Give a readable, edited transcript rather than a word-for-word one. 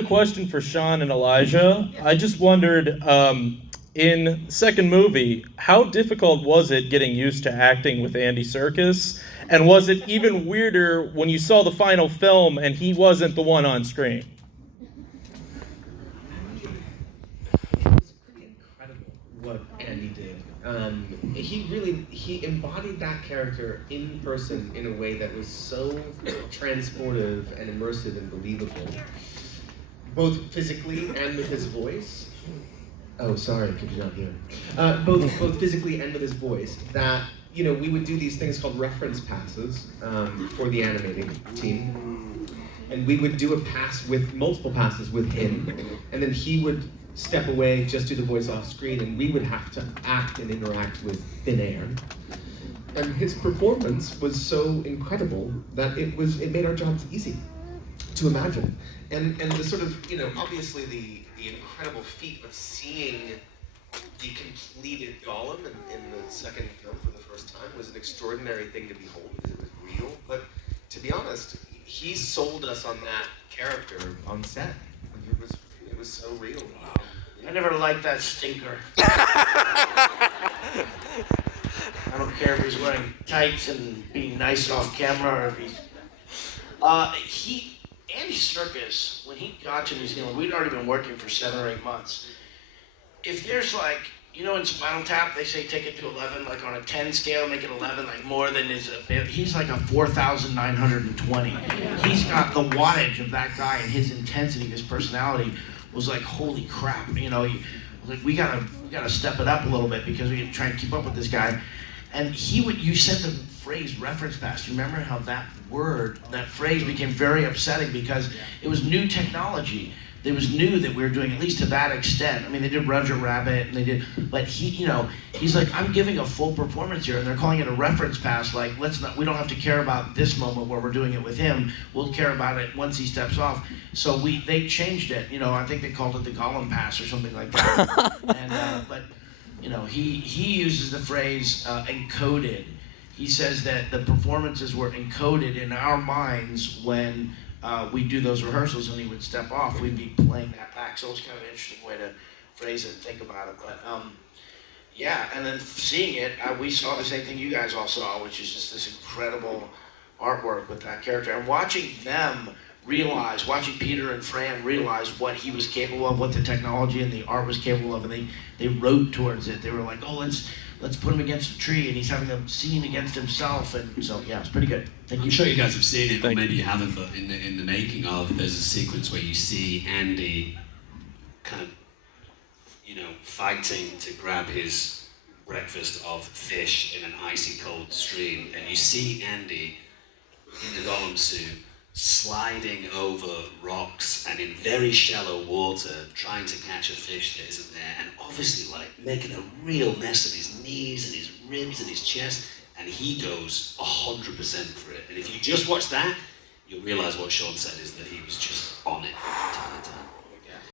A question for Sean and Elijah. I just wondered, in the second movie, how difficult was it getting used to acting with Andy Serkis? And was it even weirder when you saw the final film and he wasn't the one on screen? It's pretty incredible what Andy did. He embodied that character in person in a way that was so transportive and immersive and believable, both physically and with his voice. Oh, sorry, could you not hear? Both physically and with his voice. That we would do these things called reference passes for the animating team, and we would do a pass with multiple passes with him, and then he would step away, just do the voice off screen, and we would have to act and interact with thin air. And his performance was so incredible that it made our jobs easy to imagine. And the sort of, obviously the incredible feat of seeing the completed Gollum in the second film for the first time was an extraordinary thing to behold because it was real. But to be honest, he sold us on that character on set. Like it was so real. I never liked that stinker. I don't care if he's wearing tights and being nice off camera or if he's... Andy Serkis, when he got to New Zealand, we'd already been working for 7 or 8 months. If there's in Spinal Tap, they say take it to 11, like on a 10 scale, make it 11, like more than he's like a 4,920. He's got the wattage of that guy and his intensity, his personality was like, holy crap, we gotta step it up a little bit because we can try and keep up with this guy. And you said the phrase reference pass. You remember how that phrase became very upsetting because it was new technology. It was new that we were doing, at least to that extent. I mean, they did Roger Rabbit, but he's like, I'm giving a full performance here, and they're calling it a reference pass. Like, we don't have to care about this moment where we're doing it with him. We'll care about it once he steps off. So they changed it. I think they called it the Gollum pass or something like that. But he uses the phrase encoded. He says that the performances were encoded in our minds when we do those rehearsals and he would step off, we'd be playing that back. So it's kind of an interesting way to phrase it and think about it. But yeah, and then seeing it, we saw the same thing you guys all saw, which is just this incredible artwork with that character. And watching Peter and Fran realize what he was capable of, what the technology and the art was capable of, and they wrote towards it. They were like, oh, let's put him against a tree, and he's having a scene against himself, and so yeah, it's pretty good. Thank you. I'm sure you guys have seen it, or maybe you haven't, but in the making of, there's a sequence where you see Andy kind of, fighting to grab his breakfast of fish in an icy cold stream, and you see Andy in the Gollum suit sliding over rocks and in very shallow water trying to catch a fish that isn't there, and obviously making a real mess of his knees and his ribs and his chest, and he goes 100% for it. And if you just watch that, you'll realize what Sean said is that he was just on it.